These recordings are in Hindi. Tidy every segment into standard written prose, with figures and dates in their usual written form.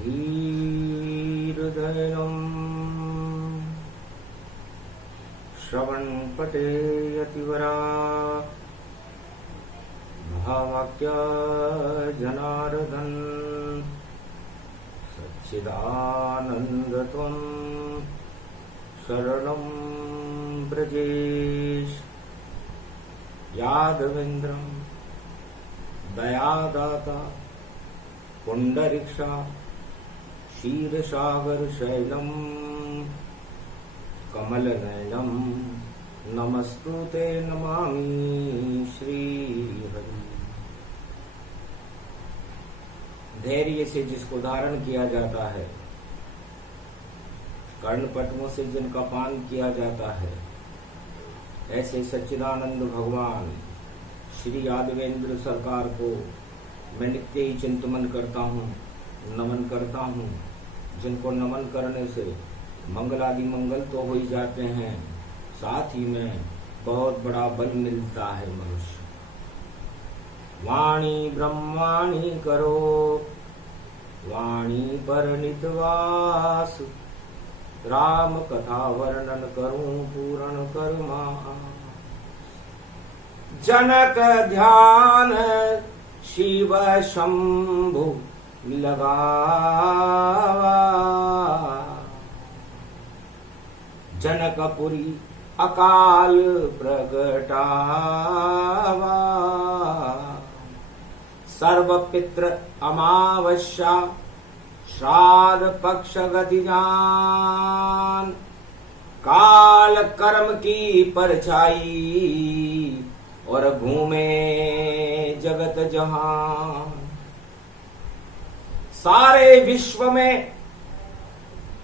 धीर्धैर्यम् श्रवणपटे यतिवरा महावाक्य जनार्दन सच्चिदानन्दत्वं शरणं ब्रजेश यादवेन्द्रं दयादाता पुंडरीक्षा क्षीरसागर शैलम कमलनयनम नमस्तुते नमामि श्रीहरि। धैर्य से जिसको धारण किया जाता है, कर्णपटुओं से जिनका पान किया जाता है, ऐसे सच्चिदानंद भगवान श्री यादवेंद्र सरकार को मैं नित्य ही चिंतन करता हूँ, नमन करता हूँ। जिनको नमन करने से मंगल आदि मंगल तो हो ही जाते हैं, साथ ही में बहुत बड़ा बल मिलता है मनुष्य। वाणी ब्रह्माणी करो वाणी पर नितवास, राम कथा वर्णन करूं पूर्ण करुमा। जनक ध्यान शिव शंभु लगावा, जनकपुरी अकाल प्रगटावा। सर्व पितृ अमावस्या श्राद्ध पक्ष गति जान, काल कर्म की परछाई और घूमे जगत जहान। सारे विश्व में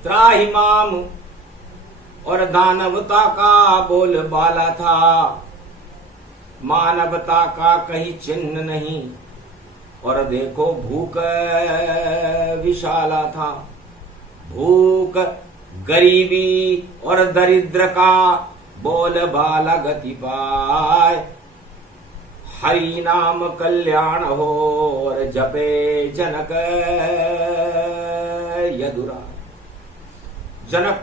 त्राहिमाम और दानवता का बोलबाला था, मानवता का कहीं चिन्ह नहीं। और देखो भूख विशाला था, भूख गरीबी और दरिद्र का बोलबाला गति पाए। हरि नाम कल्याण हो और जपे जनक यदुरा। जनक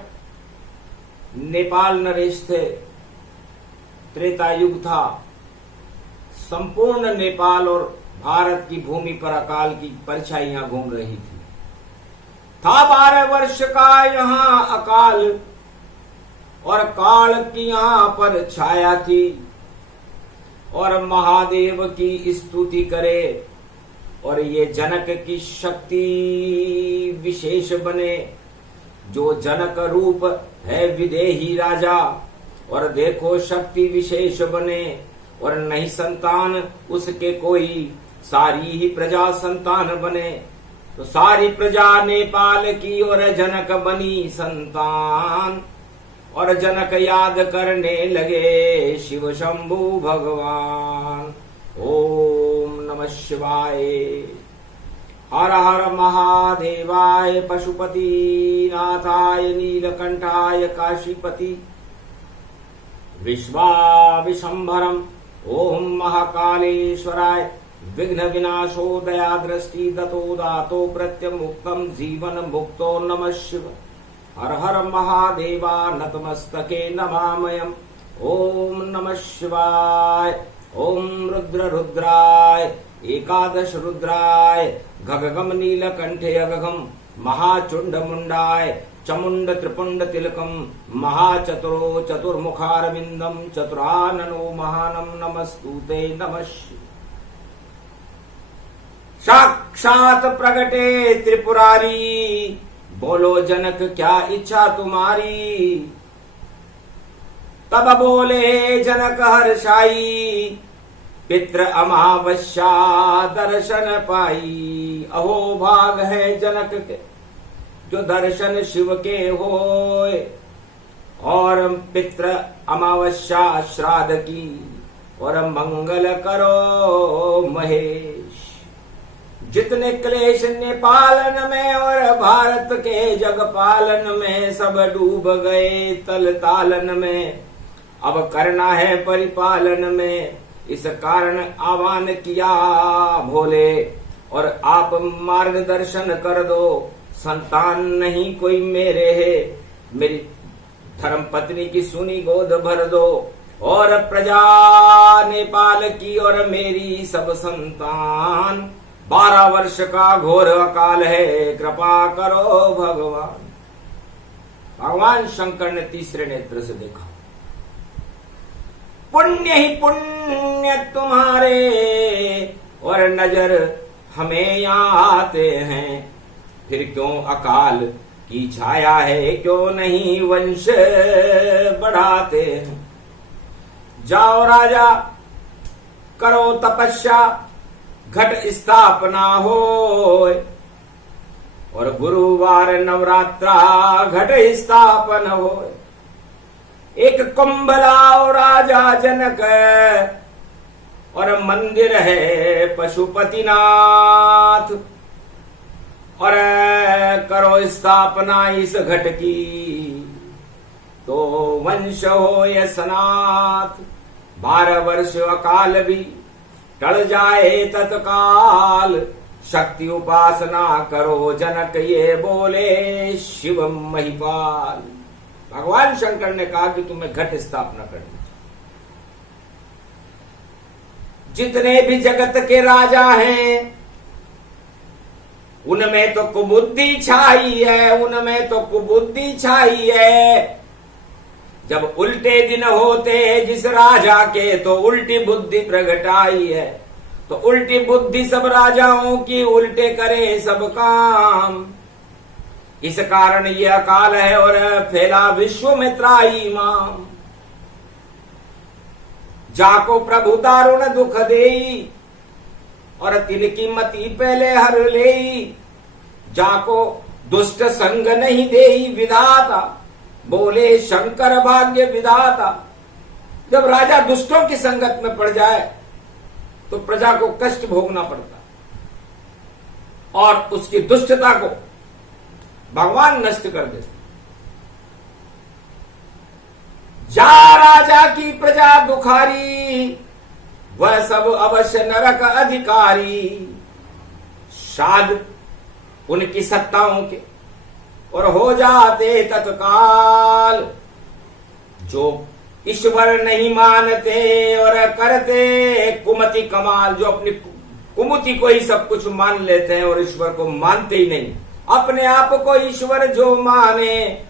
नेपाल नरेश थे, त्रेता युग था। संपूर्ण नेपाल और भारत की भूमि पर अकाल की परछाइयां घूम रही थी। था 12 वर्ष का यहाँ अकाल और काल की यहाँ पर छाया थी। और महादेव की स्तुति करे और ये जनक की शक्ति विशेष बने। जो जनक रूप है विदेही राजा, और देखो शक्ति विशेष बने। और नहीं संतान उसके कोई, सारी ही प्रजा संतान बने। तो सारी प्रजा नेपाल की और जनक बनी संतान। और जनक याद करने लगे शिव शंभु भगवान। ओम नमः शिवाय। हर हर महादेवाय पशुपति नाथाय नीलकंठाय काशीपति विश्वाविशंभरम ओम महाकालेश्वराय विघ्न विनाशो दया दृष्टि दतो दातो प्रत्यमुक्तम जीवन मुक्तो नमः शिव। हर हर महादेवा नतमस्तके नमामयम्। ओम नमः शिवाय। ओम रुद्र रुद्राय एकादश रुद्राय गगगम नीलकंठे अगगम महाचुंड मुंडाय चमुंड त्रिपुंड तिलकम महाचतुरो चतुर्मुखारविंदम चतुराननो महानम नमस्तुते नमः शिवाय। साक्षात प्रगटे त्रिपुरारी, बोलो जनक क्या इच्छा तुम्हारी। तब बोले जनक हर्षाई, पितृ अमावस्या दर्शन पाई। अहो भाग है जनक के जो दर्शन शिव के होए। और पितृ अमावस्या श्राद्ध की और मंगल करो महेश। जितने क्लेश नेपालन में और भारत के जग पालन में सब डूब गए तल तालन में। अब करना है परिपालन में, इस कारण आह्वान किया भोले। और आप मार्गदर्शन कर दो संतान नहीं कोई मेरे है, मेरी धर्म पत्नी की सुनी गोद भर दो, और प्रजा नेपाल की और मेरी सब संतान। 12 वर्ष का घोर अकाल है, कृपा करो भगवान। भगवान शंकर ने तीसरे नेत्र से देखा, पुण्य ही पुण्य तुम्हारे और नजर हमें यहाँ आते हैं, फिर क्यों अकाल की छाया है, क्यों नहीं वंश बढ़ाते हैं। जाओ राजा करो तपस्या, घट स्थापना हो, और गुरुवार नवरात्रा घट स्थापन हो। एक कुंभ लाओ राजा जनक, और मंदिर है पशुपतिनाथ, और करो स्थापना इस घट की, तो वंश हो ये सनाथ। 12 वर्ष अकाल भी टल जाए तत्काल, शक्ति उपासना करो जनक ये बोले शिव महिपाल। भगवान शंकर ने कहा कि तुम्हें घट स्थापना करनी चाहिए। जितने भी जगत के राजा हैं उनमें तो कुबुद्धि छाई है, उनमें तो कुबुद्धि छाई है। जब उल्टे दिन होते जिस राजा के, तो उल्टी बुद्धि प्रगट आई है। तो उल्टी बुद्धि सब राजाओं की, उल्टे करे सब काम। इस कारण ये अकाल है और फैला विश्व में त्राही माम। जाको प्रभु दारुण दुख देई, और तिनकी मति पहले हर लेई। जाको दुष्ट संग नहीं देई विधाता, बोले शंकर भाग्य विधाता। जब राजा दुष्टों की संगत में पड़ जाए तो प्रजा को कष्ट भोगना पड़ता, और उसकी दुष्टता को भगवान नष्ट कर देते। जा राजा की प्रजा दुखारी, वह सब अवश्य नरक अधिकारी। शाद उनकी सत्ताओं के और हो जाते तत्काल। जो ईश्वर नहीं मानते और करते कुमति कमाल, जो अपनी कुमति को ही सब कुछ मान लेते हैं और ईश्वर को मानते ही नहीं। अपने आप को ईश्वर जो माने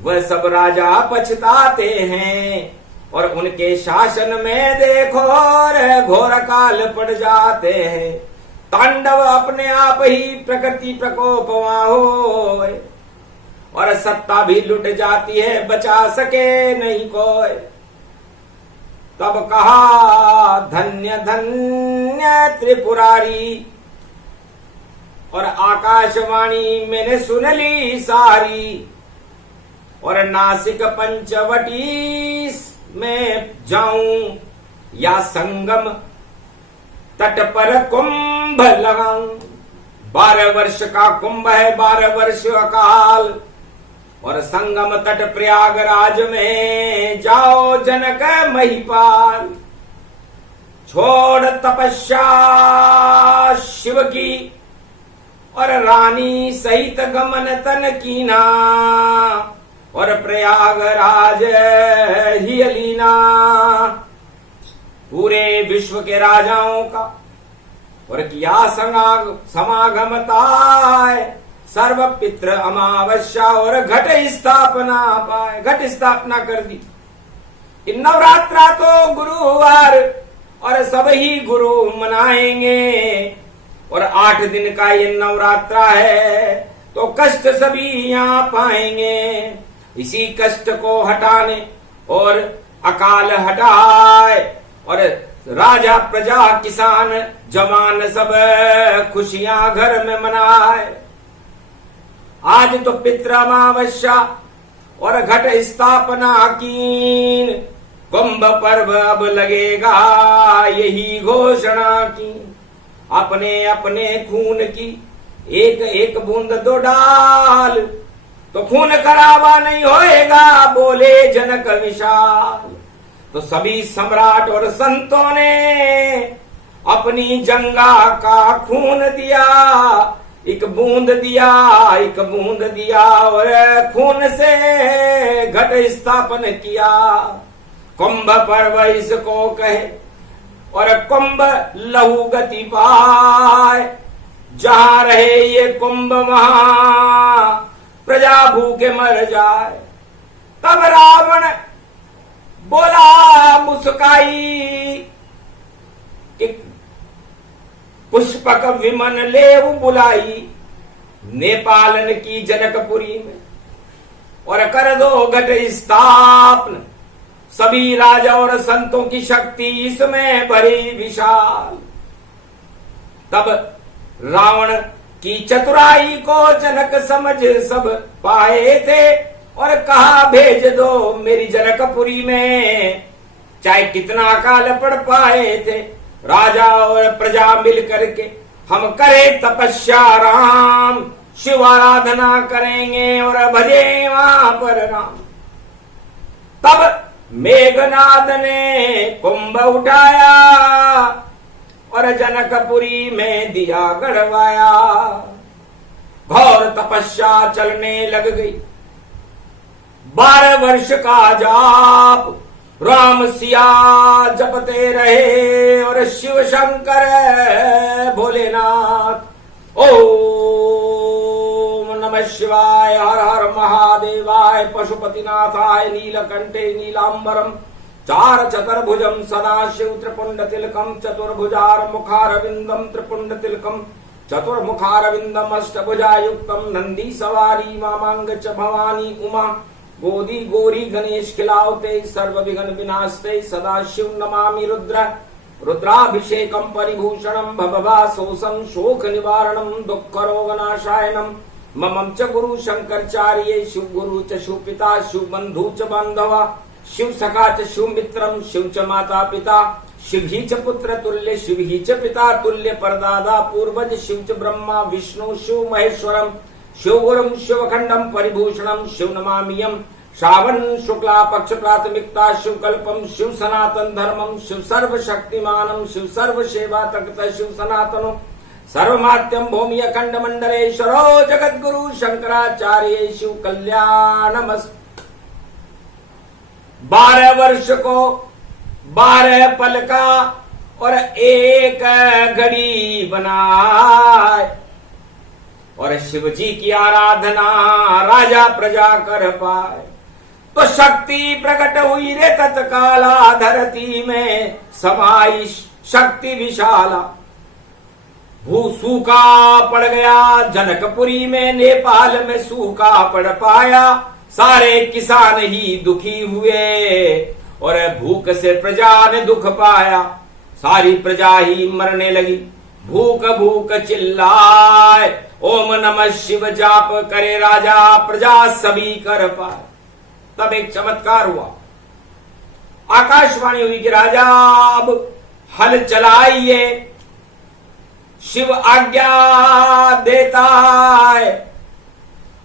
वह सब राजा पछताते हैं, और उनके शासन में देखो घोर काल पड़ जाते हैं। तांडव अपने आप ही प्रकृति प्रकोप वहां हो, और सत्ता भी लुट जाती है, बचा सके नहीं कोई। तब कहा धन्य धन्य त्रिपुरारी, और आकाशवाणी मैंने सुन ली सारी। और नासिक पंचवटी में जाऊं, या संगम तट पर कुंभ लगाऊं। 12 वर्ष का कुंभ है, 12 वर्ष अकाल, और संगम तट प्रयागराज में जाओ जनक महिपाल। छोड़ तपस्या शिव की, और रानी सहित गमन तन कीना, और प्रयागराज ही अलीना। पूरे विश्व के राजाओं का और किया समागम ताय, सर्व पितृ अमावस्या और घट स्थापना पाए। घट स्थापना कर दी। इन नवरात्रा तो गुरुवार और सब ही गुरु मनाएंगे, और 8 दिन का ये नवरात्रा है, तो कष्ट सभी यहाँ पाएंगे। इसी कष्ट को हटाने और अकाल हटाए, और राजा प्रजा किसान जवान सब खुशियां घर में मनाए। आज तो पितृ अमावस्या और घट स्थापना कीन, कुंभ पर्व अब लगेगा यही घोषणा की। अपने अपने खून की एक एक बूंद दो डाल, तो खून करावा नहीं होएगा, बोले जनक विशाल। तो सभी सम्राट और संतों ने अपनी जंगा का खून दिया, एक बूंद दिया और खून से घट स्थापन किया। कुंभ पर्व इसको कहे और कुंभ लहू गति पाए। जहां रहे ये कुंभ वहां प्रजा भूखे मर जाए। तब रावण बोला मुस्काई कि पुष्पक विमन लेव बुलाई नेपालन की जनकपुरी में और कर दो घट स्थापन। सभी राजा और संतों की शक्ति इसमें भरी विशाल। तब रावण की चतुराई को जनक समझ सब पाए थे और कहा भेज दो मेरी जनकपुरी में, चाहे कितना काल पड़ पाए थे। राजा और प्रजा मिल करके हम करें तपस्या राम, शिव आराधना करेंगे और भजे वहां पर राम। तब मेघनाद ने कुंभ उठाया और जनकपुरी में दिया गड़वाया। घोर तपस्या चलने लग गई। 12 वर्ष का जाप राम सिया जपते रहे और शिव शंकर भोलेनाथ ओम नमः शिवाय, हर हर महादेवाय, पशुपतिनाथाय, नीलकंठे नीलांबरम, चार चतुर्भुजम सदाशिव त्रिपुंड तिलकम, चतुर्भुजार मुखारविंदम त्रिपुंड तिलकम, चतुर्मुखारविंदम अष्टभुजायुक्तम, नंदी सवारी वामांग च भवानी उमा, गोदी गोरी गणेश खिलावते, सर्व विघ्न विनाशते, सदाशिव नमामि रुद्र, रुद्राभिषेकम परिभूषणम, भवभासोसम शोक निवारणम, दुःख रोग नाशायनम, ममं च गुरु शंकरचार्ये, शिव गुरु च शिव पिता, शिव बंधु च बांधवा, शिव सखा च शिव मित्रम, शिव च माता पिता, शिव ही च पुत्र तुल्य, शिव ही च पिता तुल्य, परदादा पूर्वज, शिव च ब्रह्मा विष्णु शिव महेश्वरम, शिव गुरुम शिवखंडम परिभूषणम, शिव नमामियम, श्रावण शुक्ला पक्ष प्राथमिकता, शिव कल्पम, शिव सनातन धर्मम, शिव सर्व शक्तिमानम, शिव सर्व सेवा तक्त, शिव सनातनो सर्वमात्यम भूमि अखंड मंडलेश्वरो जगत गुरु शंकराचार्य, शिव कल्याणमस्तु। 12 वर्ष को 12 पल का और एक घड़ी बनाए और शिव जी की आराधना राजा प्रजा कर पाए। तो शक्ति प्रकट हुई रे तत्काला, धरती में समाई शक्ति विशाला। भू सूखा पड़ गया जनकपुरी में, नेपाल में सूखा पड़ पाया। सारे किसान ही दुखी हुए और भूख से प्रजा ने दुख पाया। सारी प्रजा ही मरने लगी। भूख भूख चिल्लाए, ओम नमः शिव जाप करे राजा, प्रजा सभी कर पाए। तब एक चमत्कार हुआ। आकाशवाणी हुई कि राजा अब हल चलाइए, शिव आज्ञा देता है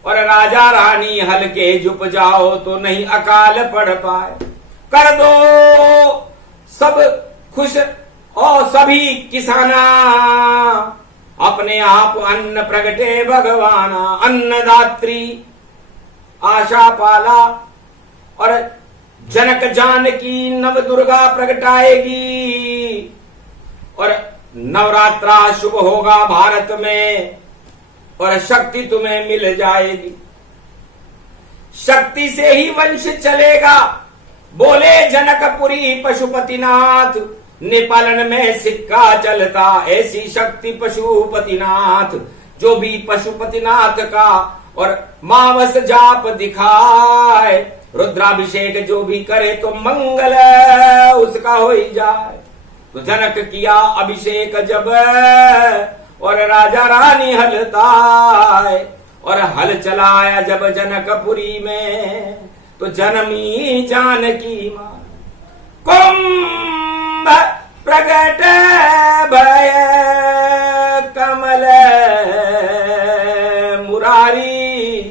और राजा रानी हल के झुक जाओ तो नहीं अकाल पड़ पाए। कर दो सब खुश और सभी किसाना, अपने आप अन्न प्रगटे भगवाना। अन्नदात्री आशा पाला और जनक जानकी नव दुर्गा प्रगटाएगी और नवरात्रा शुभ होगा भारत में और शक्ति तुम्हें मिल जाएगी। शक्ति से ही वंश चलेगा, बोले जनकपुरी पशुपतिनाथ। नेपालन में सिक्का चलता, ऐसी शक्ति पशुपतिनाथ। जो भी पशुपतिनाथ का और मावस जाप दिखाए, रुद्राभिषेक जो भी करे तो मंगल उसका हो ही जाए। तो जनक किया अभिषेक जब और राजा रानी हलताए और हल चलाया जब जनकपुरी में, तो जन्मी जानकी मां। कुंभ प्रगट भय कमल मुरारी,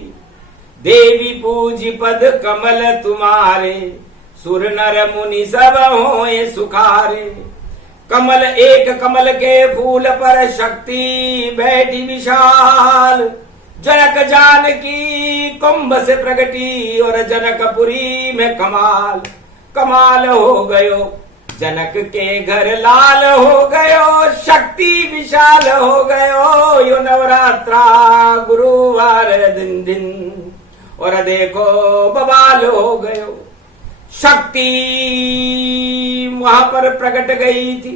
देवी पूजी पद कमल तुम्हारे, सुर नर मुनि सब होए सुखारे। कमल एक कमल के फूल पर शक्ति बैठी विशाल। जनक जानकी कुंभ से प्रगटी और जनकपुरी में कमाल। कमाल हो गयो जनक के घर लाल हो गयो, शक्ति विशाल हो गयो यो नवरात्रा गुरुवार दिन दिन। और देखो बवाल हो गयो, शक्ति वहां पर प्रकट गई थी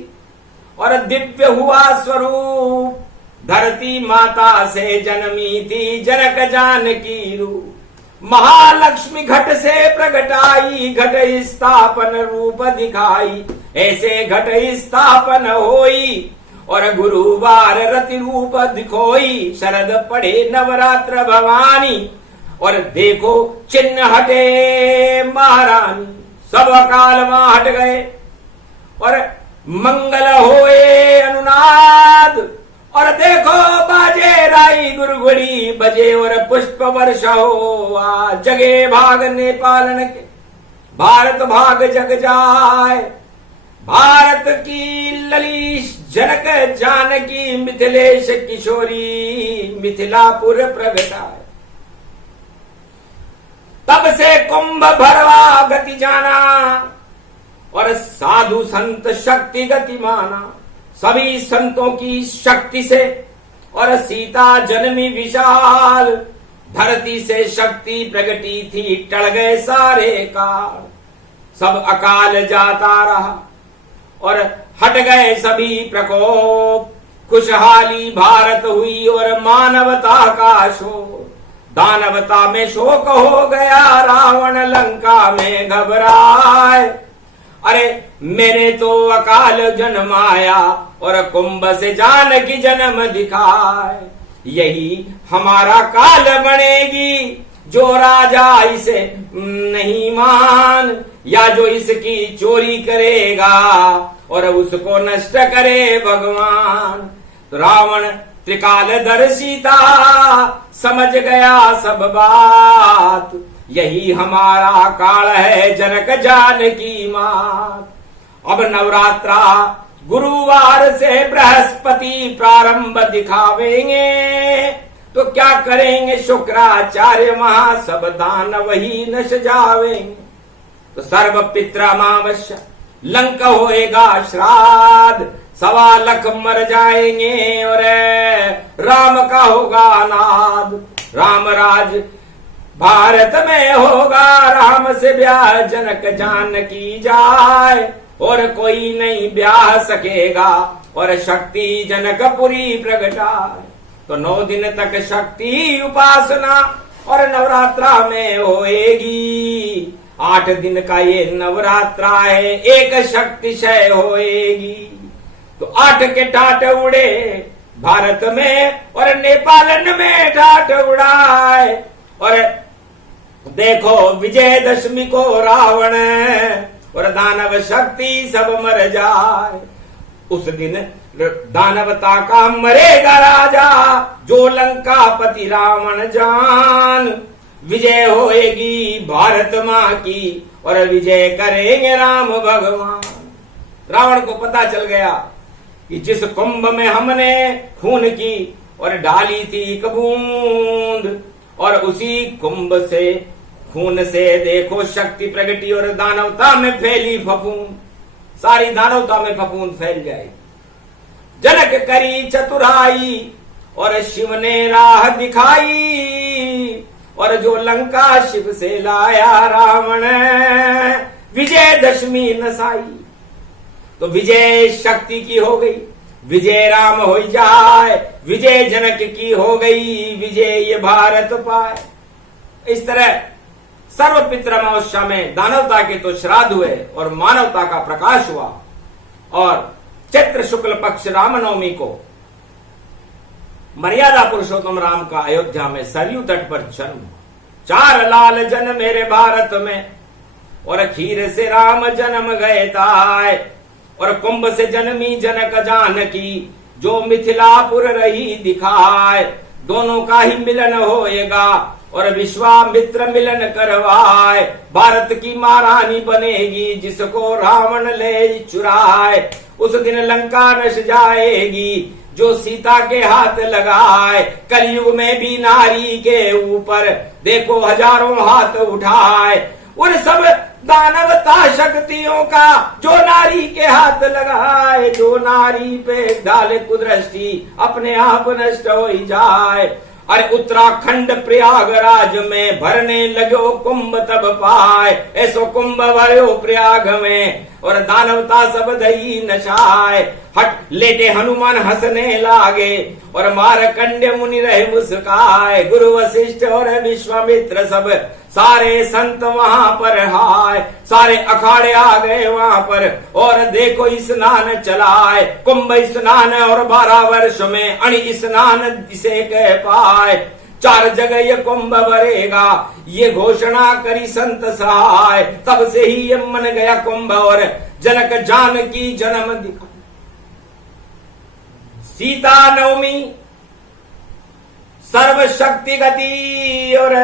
और दिव्य हुआ स्वरूप। धरती माता से जन्मी थी जनक जानकी रूप। महालक्ष्मी घट से प्रकट आई, घट स्थापन रूप दिखाई। ऐसे घट स्थापन होई और गुरुवार रति रूप दिखोई। शरद पढ़े नवरात्र भवानी और देखो चिन्ह हटे महारानी। सब अकाल वहां हट गए और मंगल होए अनुनाद। और देखो बाजे राई गुरगुड़ी बजे और पुष्प वर्षा हो। जगे भाग नेपालन के भारत भाग जग जाए। भारत की ललीश जनक जानकी मिथिलेश किशोरी मिथिलापुर प्रगटाए। तब से कुंभ भरवा गति जाना और साधु संत शक्ति गति माना। सभी संतों की शक्ति से और सीता जन्मी विशाल। धरती से शक्ति प्रगटी थी टल गए सारे काल। सब अकाल जाता रहा और हट गए सभी प्रकोप। खुशहाली भारत हुई और मानवता का शोक। दानवता में शोक हो गया, रावण लंका में घबराए। अरे मैंने तो अकाल जन्माया और कुंभ से जानकी जन्म दिखाए। यही हमारा काल बनेगी जो राजा इसे नहीं मान, या जो इसकी चोरी करेगा और उसको नष्ट करे भगवान। तो रावण त्रिकालदर्शी था, समझ गया सब बात। यही हमारा काल है जनक जानकी मात। अब नवरात्रा गुरुवार से बृहस्पति प्रारंभ दिखावेंगे। तो क्या करेंगे शुक्राचार्य वहां सब दान वही नश जावेंगे। तो सर्व पितृमावश्य लंका होएगा श्राद्ध। 1.25 लाख मर जाएंगे और राम का होगा नाद। राम राज भारत में होगा, राम से ब्याह जनक जानकी जाए। और कोई नहीं ब्याह सकेगा और शक्ति जनकपुरी प्रगटाए। तो 9 दिन तक शक्ति उपासना और नवरात्रा में होएगी। 8 दिन का ये नवरात्रा है, एक शक्तिशय होएगी। तो 8 के ठाट उड़े भारत में और नेपालन में ठाट उड़ाए। और देखो विजयदशमी को रावण और दानव शक्ति सब मर जाए। उस दिन दानवता का मरेगा राजा, जो लंका पति रावण जान। विजय होएगी भारत माँ की और विजय करेंगे राम भगवान। रावण को पता चल गया कि जिस कुंभ में हमने खून की और डाली थी एक बूंद, और उसी कुंभ से खून से देखो शक्ति प्रगटी और दानवता में फैली फफूंद। सारी दानवता में फफूंद फैल जाएगी। जनक करी चतुराई और शिव ने राह दिखाई। और जो लंका शिव से लाया रावण, विजयदशमी नसाई। तो विजय शक्ति की हो गई, विजय राम हो जाए। विजय जनक की हो गई, विजय ये भारत पाए। इस तरह सर्व पितृमावस्या में दानवता के तो श्राद्ध हुए और मानवता का प्रकाश हुआ। और चैत्र शुक्ल पक्ष रामनवमी को मर्यादा पुरुषोत्तम राम का अयोध्या में सरयू तट पर जन्म। 4 लाल जन मेरे भारत में और खीर से राम जन्म गए ताय। और कुंभ से जन्मी जनक जानकी, जो मिथिलापुर रही दिखाए। दोनों का ही मिलन होएगा और विश्वामित्र मिलन करवाए। भारत की महारानी बनेगी जिसको रावण ले चुराए। उस दिन लंका नश जाएगी जो सीता के हाथ लगाए। कलयुग में भी नारी के ऊपर देखो हजारों हाथ उठाए। उन सब दानवता शक्तियों का जो नारी के हाथ लगाए। जो नारी पे डाले कुदृष्टि अपने आप नष्ट हो ही जाए। अरे उत्तराखंड प्रयागराज में भरने लगो कुंभ तब पाए। ऐसो कुंभ भरो प्रयाग में और दानवता सब दही नचाए। हट लेटे हनुमान हंसने लागे और मारकंडे मुनि रहे मुस्काए। गुरु वशिष्ठ और विश्वामित्र सब सारे संत वहां पर हाय। सारे अखाड़े आ गए वहां पर और देखो स्नान चलाए। कुंभ स्नान और 12 वर्ष में अणि स्नान इसे कह पाए। 4 जगह ये कुंभ भरेगा ये घोषणा करी संत सहाय। तब से ही ये मन गया कुंभ और जनक जानकी जन्म दिखा। सीता नवमी सर्वशक्ति गति और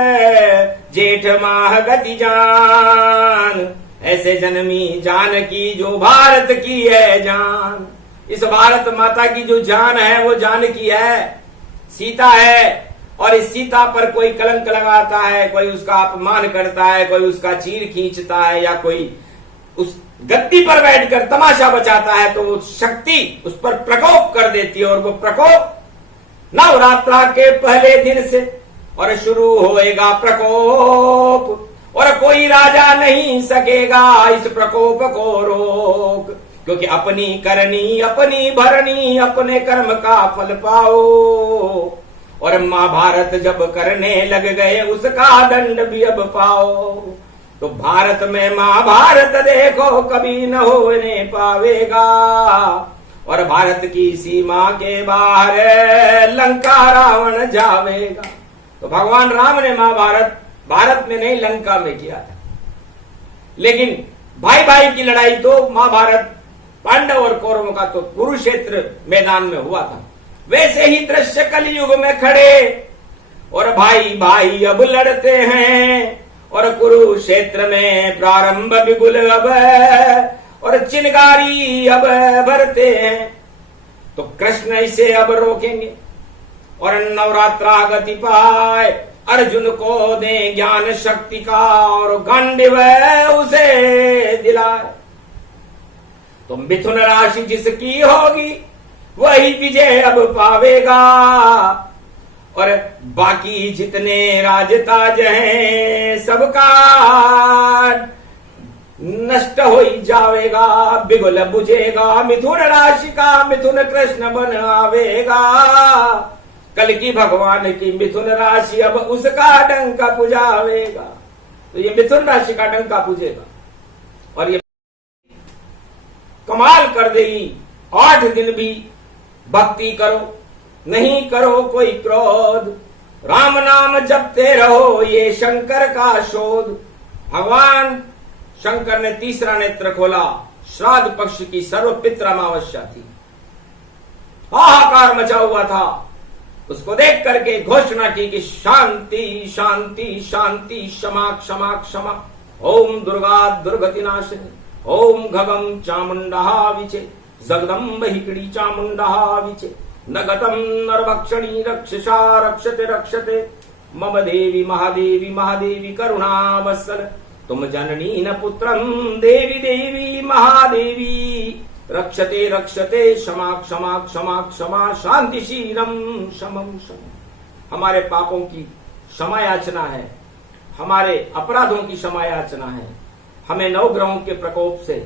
जेठ माह गति जान। ऐसे जन्मी जानकी जो भारत की है जान। इस भारत माता की जो जान है वो जानकी है, सीता है। और इस सीता पर कोई कलंक लगाता है, कोई उसका अपमान करता है, कोई उसका चीर खींचता है या कोई उस गद्दी पर बैठकर तमाशा बचाता है तो वो शक्ति उस पर प्रकोप कर देती है। और वो प्रकोप नवरात्रा के पहले दिन से और शुरू होएगा प्रकोप और कोई राजा नहीं सकेगा इस प्रकोप को रोक। क्योंकि अपनी करनी अपनी भरनी अपने कर्म का फल पाओ। और महाभारत जब करने लग गए उसका दंड भी अब पाओ। तो भारत में महाभारत देखो कभी न होने पावेगा। और भारत की सीमा के बाहर लंका रावण जावेगा। तो भगवान राम ने महाभारत भारत में नहीं लंका में किया था। लेकिन भाई भाई की लड़ाई तो महाभारत पांडव और कौरवों का तो कुरुक्षेत्र मैदान में हुआ था। वैसे ही दृश्य कलयुग में खड़े और भाई भाई अब लड़ते हैं। और कुरुक्षेत्र में प्रारंभ बिगुल अब और चिनगारी अब भरते हैं। तो कृष्ण इसे अब रोकेंगे और नवरात्रा गति पाए। अर्जुन को दे ज्ञान शक्ति का और गांडीव उसे दिलाए। तो मिथुन राशि जिसकी होगी वही विजय अब पावेगा। और बाकी जितने राजताज हैं सबका नष्ट हो ही जावेगा। बिगुल बुझेगा मिथुन राशि का मिथुन कृष्ण बन आवेगा। कल की भगवान की मिथुन राशि अब उसका डंका पुजावेगा। तो ये मिथुन राशि का डंका पुजेगा और ये कमाल कर देगी। 8 दिन भी भक्ति करो, नहीं करो कोई क्रोध, राम नाम जपते रहो ये शंकर का शोध। भगवान शंकर ने तीसरा नेत्र खोला। श्राद्ध पक्ष की सर्वपित्र अमावस्या थी। हाहाकार मचा हुआ था। उसको देख करके घोषणा की कि शांति शांति शांति क्षमा क्षमा क्षमा। ओम दुर्गा दुर्गति नाशिनी ओम घगम चामुंडा विचे जगदम्ब हिकड़ी चामुंडा विचे नगतम नरभक्षणी रक्षसा रक्षते रक्षते मम देवी महादेवी महादेवी करुणावत्सल तुम जननी न पुत्रम देवी देवी महादेवी रक्षते रक्षते क्षमा क्षमा क्षमा क्षमा शांतिशीलम शमम शम। हमारे पापों की क्षमा याचना है, हमारे अपराधों की क्षमा याचना है। हमें 9 ग्रहों के प्रकोप से,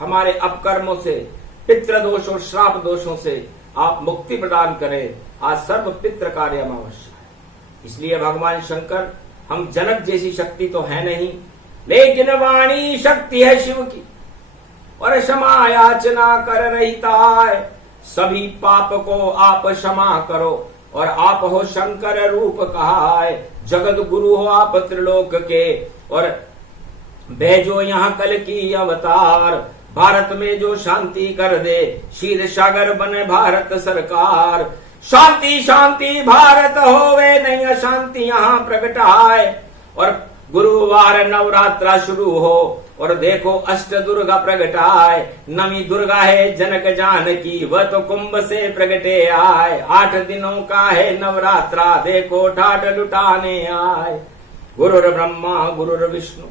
हमारे अपकर्मों से, पितृ दोषों श्राप दोषों से आप मुक्ति प्रदान करें। आज सर्व पितृ कार्य अमावस्या है। इसलिए भगवान शंकर, हम जनक जैसी शक्ति तो है नहीं, लेकिन वाणी शक्ति है शिव की और क्षमा याचना कर रहता है। सभी पाप को आप क्षमा करो और आप हो शंकर रूप कहा है। जगत गुरु हो आप त्रिलोक के और भेजो यहाँ कल की अवतार। भारत में जो शांति कर दे, क्षीर सागर बने भारत सरकार। शांति शांति भारत होवे, नहीं अशांति यहाँ प्रकट आए। और गुरुवार नवरात्रा शुरू हो और देखो अष्ट दुर्गा प्रकट आए। नवी दुर्गा है जनक जानकी, वह तो कुंभ से प्रगटे आए। 8 दिनों का है नवरात्रा, देखो ठाट लुटाने आए। गुरुर ब्रह्मा गुरुर विष्णु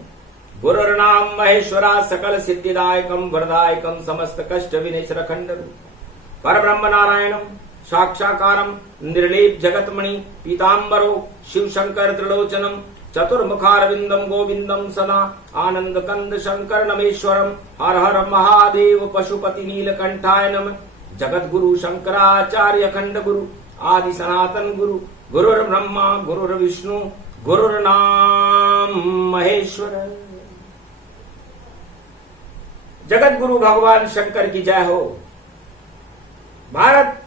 गुरुर्नाम महेश्वरा, सकल सिद्धिदायकम वरदायकम समस्त कष्ट विनेश्वर खंडन। परब्रह्म नारायणम साक्षाकारम निर्लेप जगतमणि, पीतांबरो शिव शंकर त्रिलोचनम, चतुर्मुखारविंदम गोविंदम सदा आनंद कंद शंकर नमेश्वरम। हर हर महादेव पशुपति नीलकंठाय नमः। जगत गुरु शंकराचार्य खंड गुरु आदि सनातन गुरु, गुरुर ब्रह्मा गुरुर विष्णु गुरुर्नाम महेश्वर। जगत गुरु भगवान शंकर की जय हो। भारत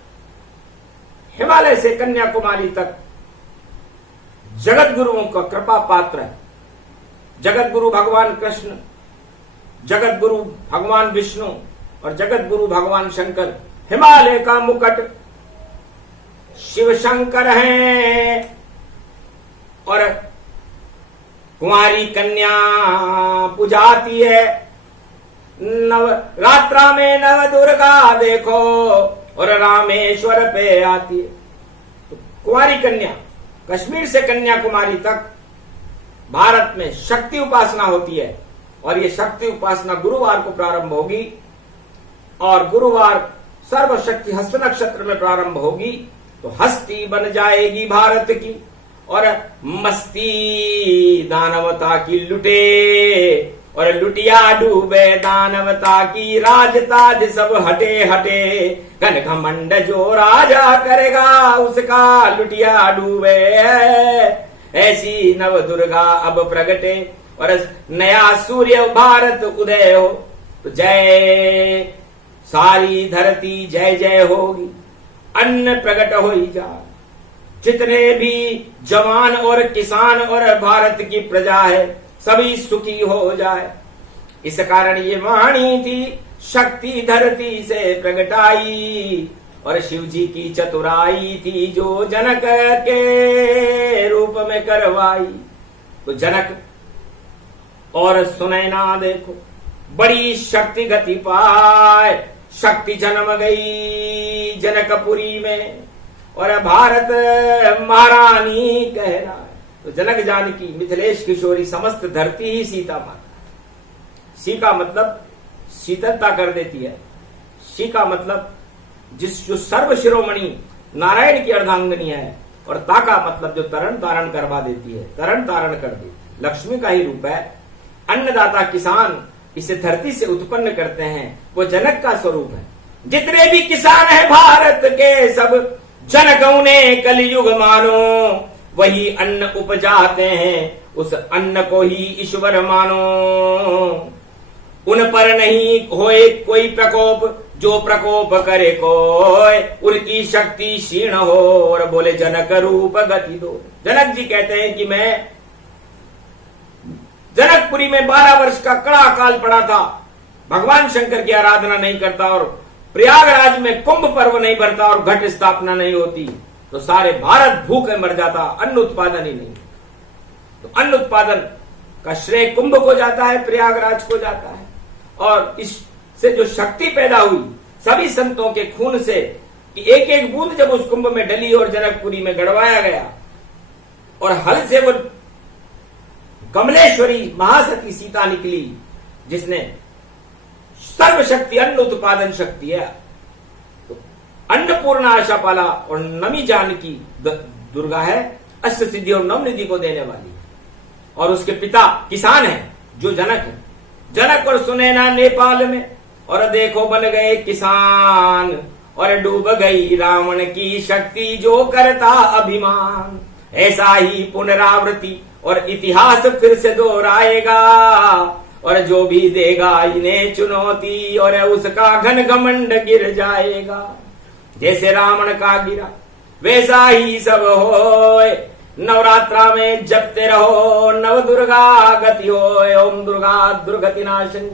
हिमालय से कन्याकुमारी तक जगत गुरुओं का कृपा पात्र है। जगत गुरु भगवान कृष्ण, जगत गुरु भगवान विष्णु और जगत गुरु भगवान शंकर हिमालय का मुकुट शिव शंकर हैं। और कुंवारी कन्या पुजाती है। नवरात्रा में नव दुर्गा देखो और रामेश्वर पे आती है। तो कुंवारी कन्या कश्मीर से कन्याकुमारी तक भारत में शक्ति उपासना होती है। और ये शक्ति उपासना गुरुवार को प्रारंभ होगी और गुरुवार सर्वशक्ति हस्त नक्षत्र में प्रारंभ होगी। तो हस्ती बन जाएगी भारत की और मस्ती दानवता की लुटे और लुटिया डूबे दानवता की। राजताज सब हटे हटे, घन घमंड जो राजा करेगा उसका लुटिया डूबे। ऐसी नव दुर्गा अब प्रगटे और नया सूर्य भारत उदय हो। तो जय सारी धरती जय जय होगी, अन्न प्रकट हो ही जा। जितने भी जवान और किसान और भारत की प्रजा है सभी सुखी हो जाए। इस कारण ये वाणी थी शक्ति धरती से प्रगटाई और शिव जी की चतुराई थी जो जनक के रूप में करवाई। तो जनक और सुनैना देखो बड़ी शक्ति गति पाए। शक्ति जन्म गई जनकपुरी में और भारत महारानी कहलाए। तो जनक जानकी मिथिलेश किशोरी समस्त धरती ही सीता माता। सी का मतलब शीतलता कर देती है। शी का मतलब जो सर्व शिरोमणि नारायण की अर्धांगिनी है। और ता का मतलब जो तरण तारण करवा देती है, तरण तारण कर देती है, लक्ष्मी का ही रूप है। अन्नदाता किसान इसे धरती से उत्पन्न करते हैं, वो जनक का स्वरूप है। जितने भी किसान हैं भारत के सब जनक उन्हें कलयुग मानो। वही अन्न उपजाते हैं, उस अन्न को ही ईश्वर मानो। उन पर नहीं होए कोई प्रकोप, जो प्रकोप करे कोई उनकी शक्ति क्षीण हो। और बोले जनक रूप गति दो। जनक जी कहते हैं कि मैं जनकपुरी में 12 वर्ष का कड़ा काल पड़ा था, भगवान शंकर की आराधना नहीं करता और प्रयागराज में कुंभ पर्व नहीं भरता और घट स्थापना नहीं होती तो सारे भारत भूखे मर जाता, अन्न उत्पादन ही नहीं। तो अन्न उत्पादन का श्रेय कुंभ को जाता है, प्रयागराज को जाता है। और इससे जो शक्ति पैदा हुई सभी संतों के खून से कि एक एक बूंद जब उस कुंभ में डली और जनकपुरी में गड़वाया गया और हल से वो कमलेश्वरी महासती सीता निकली जिसने सर्वशक्ति अन्न उत्पादन शक्ति है। तो अन्नपूर्णा आशापाला और नमी जानकी दुर्गा है, अष्ट सिद्धि और नवनिधि को देने वाली। और उसके पिता किसान है जो जनक है। जनक और सुनैना नेपाल में और देखो बन गए किसान और डूब गई रावण की शक्ति जो करता अभिमान। ऐसा ही पुनरावृत्ति और इतिहास फिर से दोहराएगा और जो भी देगा इन्हें चुनौती और उसका घन घमंड गिर जाएगा। जैसे रावण का गिरा वैसा ही सब होए। नवरात्रा में जपते रहो नव दुर्गा गति होए। ओम दुर्गा दुर्गति नाशनी,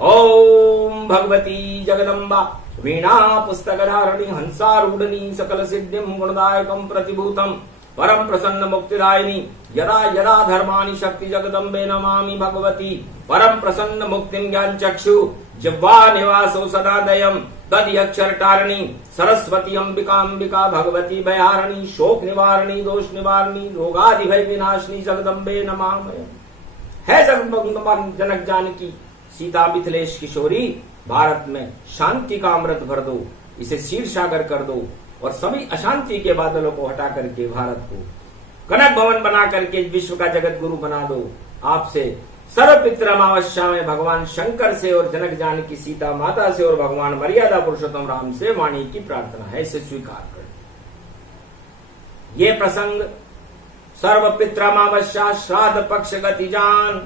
ओम भगवती जगदम्बा वीणा पुस्तकधारिणी हंसारूढनी सकल सिद्धिं गुणदायकं प्रतिभूतम् परम प्रसन्न मुक्तिदायिनी यदा यदा धर्माणि शक्ति जगदम्बे नमामि भगवती परम प्रसन्न मुक्तिं ज्ञान चक्षु जिह्वा निवासो सदा दयम् तदक्षरतारिणी सरस्वती अंबिका भगवती भयारिणी शोक निवारणी दोष निवारणी रोगादि भय विनाशिनी जगदम्बे नमामि। है जनक जानकी सीता मिथिलेश किशोरी, भारत में शांति का अमृत भर दो, इसे क्षीर सागर कर दो और सभी अशांति के बादलों को हटा करके भारत को कनक भवन बना करके विश्व का जगत गुरु बना दो। आपसे सर्वपित्र अमावस्या में भगवान शंकर से और जनक जानकी सीता माता से और भगवान मर्यादा पुरुषोत्तम राम से वाणी की प्रार्थना है, इसे स्वीकार कर। ये प्रसंग सर्वपित्र अमावस्या श्राद्ध पक्ष गति जान,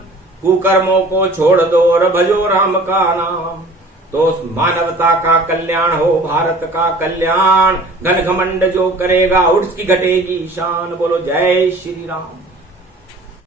कुकर्मों को छोड़ दो और भजो राम का नाम, तो मानवता का कल्याण हो, भारत का कल्याण। घन घमंड जो करेगा उसकी घटेगी शान। बोलो जय श्री राम।